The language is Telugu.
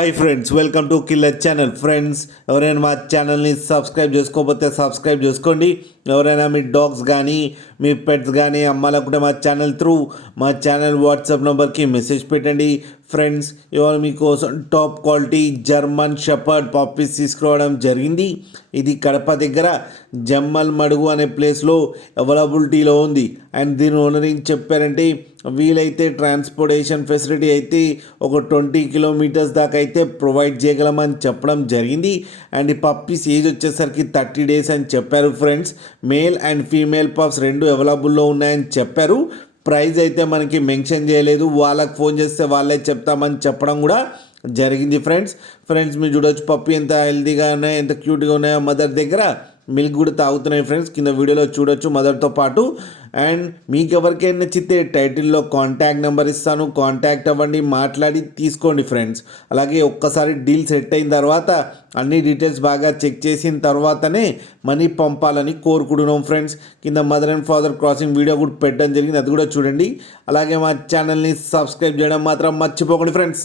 Hi friends, welcome to killer channel. Friends, ఎవరైనా మా ఛానల్ని సబ్స్క్రైబ్ చేసుకోకపోతే సబ్స్క్రైబ్ చేసుకోండి. ఎవరైనా మీ డాగ్స్ కానీ మీ పెట్స్ కానీ అమ్మాలనుకుంటే మా ఛానల్ వాట్సాప్ నెంబర్కి మెసేజ్ పెట్టండి. ఫ్రెండ్స్, ఇవాళ మీకోసం top quality German shepherd puppies తీసుకురావడం జరిగింది. ఇది కడప దగ్గర జమ్మల్ మడుగు అనే ప్లేస్లో అవైలబిలిటీలో ఉంది. అండ్ దీని ఓనర్ ఏం చెప్పారంటే, వీలైతే ట్రాన్స్పోర్టేషన్ ఫెసిలిటీ అయితే ఒక 20 కిలోమీటర్స్ దాకా అయితే ప్రొవైడ్ చేయగలమని చెప్పడం జరిగింది. అండ్ ఈ పప్పీస్ ఏజ్ వచ్చేసరికి 30 డేస్ అని చెప్పారు. Friends, male and female pups రెండు అవైలబుల్లో ఉన్నాయని చెప్పారు. ప్రైస్ అయితే మనకి మెన్షన్ చేయలేదు. వాళ్ళకి ఫోన్ చేస్తే వాళ్ళే చెప్తామని చెప్పడం కూడా జరిగింది. ఫ్రెండ్స్ మీరు చూడవచ్చు పప్పి ఎంత హెల్తీగా ఉన్నాయో, ఎంత క్యూట్గా ఉన్నాయో. మదర్ దగ్గర మిల్క్ కూడా తాగుతున్నాయి. ఫ్రెండ్స్, కింద వీడియోలో చూడొచ్చు మదర్తో పాటు. అండ్ మీకు ఎవరికైనా నచ్చితే టైటిల్లో కాంటాక్ట్ నెంబర్ ఇస్తాను, కాంటాక్ట్ అవ్వండి, మాట్లాడి తీసుకోండి. ఫ్రెండ్స్, అలాగే ఒక్కసారి డీల్ సెట్ అయిన తర్వాత అన్ని డీటెయిల్స్ బాగా చెక్ చేసిన తర్వాతనే మనీ పంపాలని కోరుకుంటున్నాం. ఫ్రెండ్స్, కింద mother and father crossing video కూడా పెట్టడం జరిగింది, అది కూడా చూడండి. అలాగే మా ఛానల్ని సబ్స్క్రైబ్ చేయడం మాత్రం మర్చిపోకండి. ఫ్రెండ్స్.